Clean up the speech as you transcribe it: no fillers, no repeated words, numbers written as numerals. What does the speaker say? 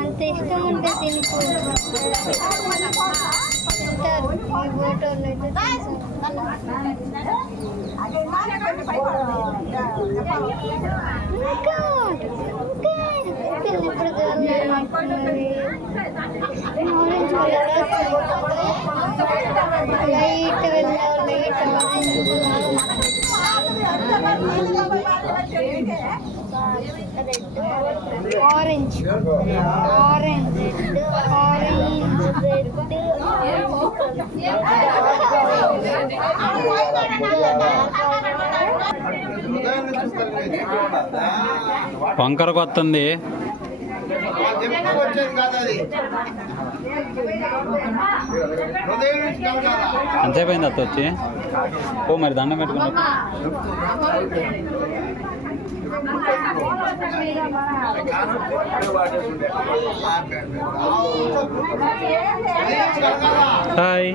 అంత ఇష్టం ఉంటే తినుకో. ఈ ఫోటోలు లైట్ వెళ్ళావు, light orange orange orange red వంకరకు వస్తుంది. ఎంతసేపు అయింది అత్త వచ్చి? ఓ మరి దండం పెట్టుకున్నా. హాయ్.